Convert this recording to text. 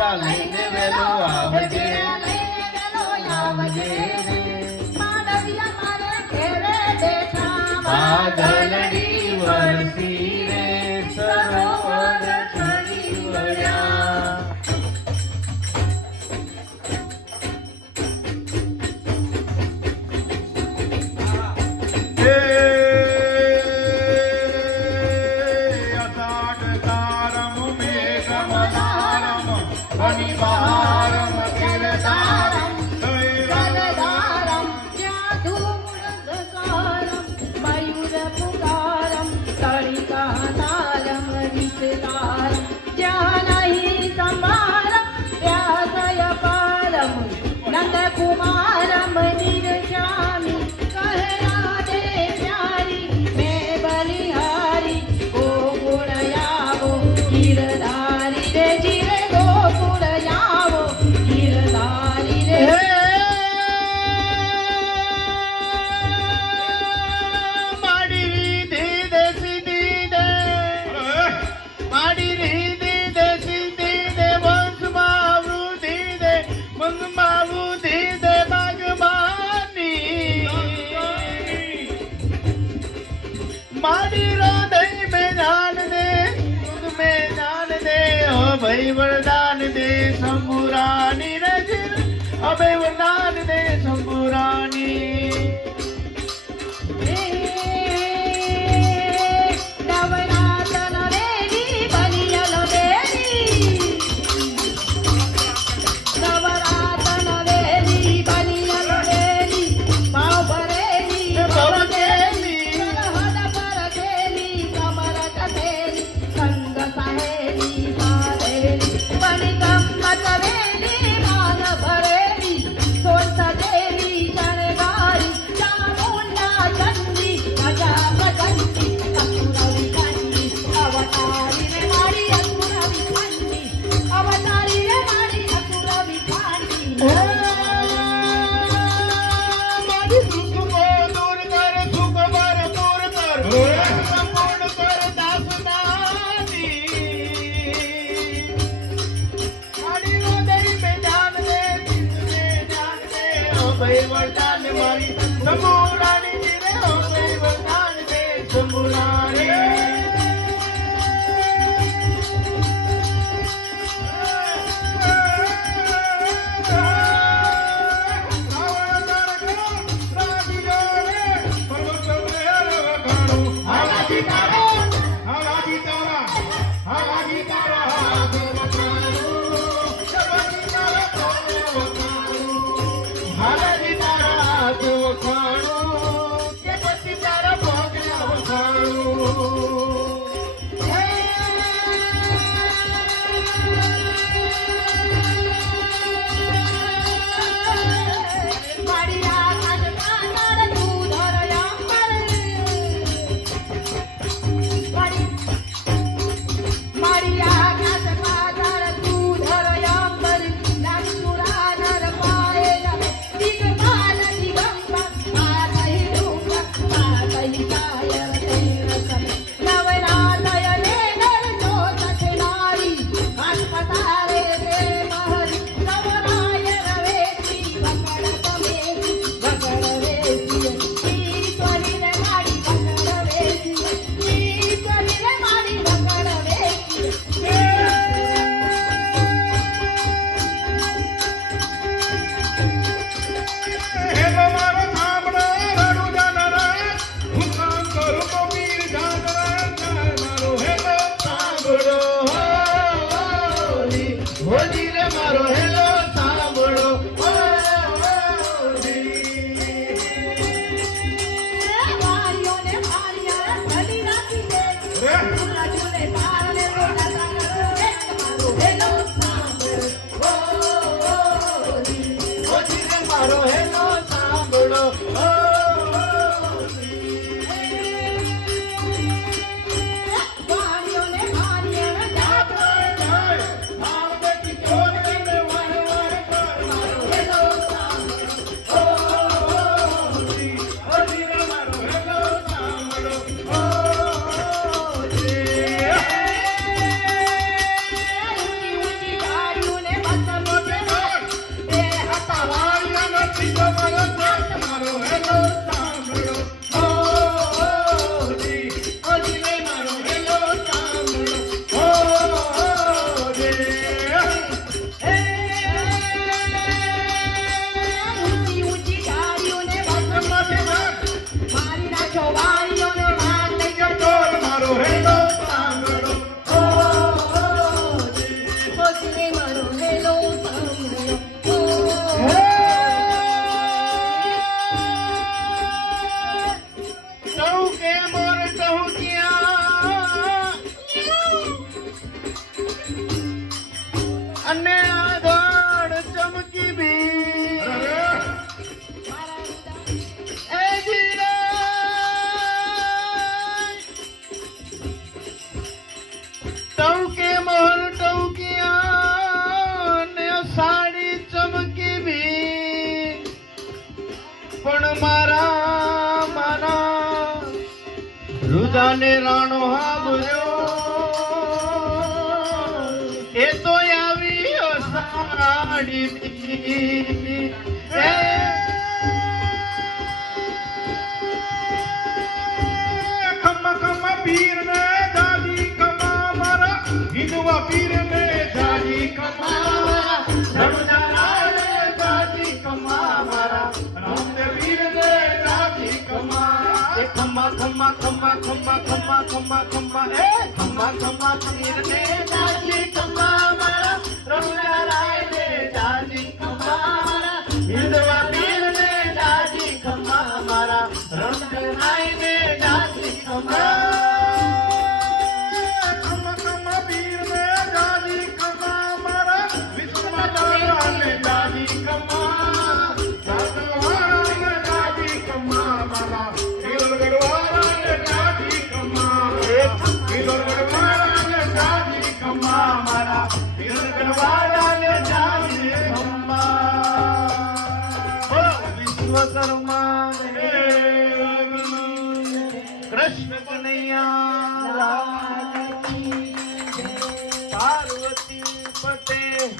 વીરા લઈને વેલો આવજે વાદળડી વરસી રે સરોવર ચડી વળ્યા Banivaram Kirdaram Gadadaram Jadhumurandakaram Mayurapugaram Tarikataram Vishtaram Janahi Samaram Vyasayaparam Nandakumaram Nirjami Kahrade Pyari Me Balihari Gokudayavo Girdhari Re Jire अभय वरदान दे शंभुरानी रजिर अभय वरदान दे शंभुरानी नवरातन देवी बलियल देवी नवरातन देवी बलियल देवी बाबरेली भवदेवी हद परदेली कमर कथेली संग सहेली Mataveli, Mana Bhareli, Sonsa Devi, Janagari, Chamunda Chandi, Raja Patanti, Asura Vikandi, Avatari Re Mari Asura Vikandi, Avatari Re Mari Asura Vikandi. मारी सुख को दूर कर सुख भरपूर कर संपूर्ण कर दासदानी अभय वरदान मारी शंभुरानी जिरे अभय वरदान दे शंभुरानी Maria અને આધણ ચમકી બી એ ટવકે મોહર ટવકિયા ને સાડી ચમકી બી પણ મારા મારા રુદાને રાણો હાબર્યો એ તો આવી સાડી બી ખમ્મા ખમ્મા પીર ને દાદી કમા મારા હિંદવા પીર ને દાદી કમા રમજાના દાદી કમા મારા રામદેવ પીર ને દાદી કમા એ ખમ્મા ખમ્મા ખમ્મા ખમ્મા ખમ્મા ખમ્મા ખમ્મા એ ખમ્મા ખમ્મા પીર ને દાદી કમા મારા રમજાના ને દાદી કમા હિંદવા પીર ને દાદી કમા મારા રમજાના ને દાદી કમા ખમ્મા ખમ્મા પીર ને દાદી કમા મારા વિશ્વના ને દાદી કમા સાતવાળા ને દાદી કમા મારા હિરગઢવાળા ને દાદી કમા હિરગઢવાળા ને દાદી કમા મારા હિરગઢવાળા ને દાદી કમા વિશ્વકર્મા દેવની કૃષ્ણ કનૈયા પાર્વતી પટેલ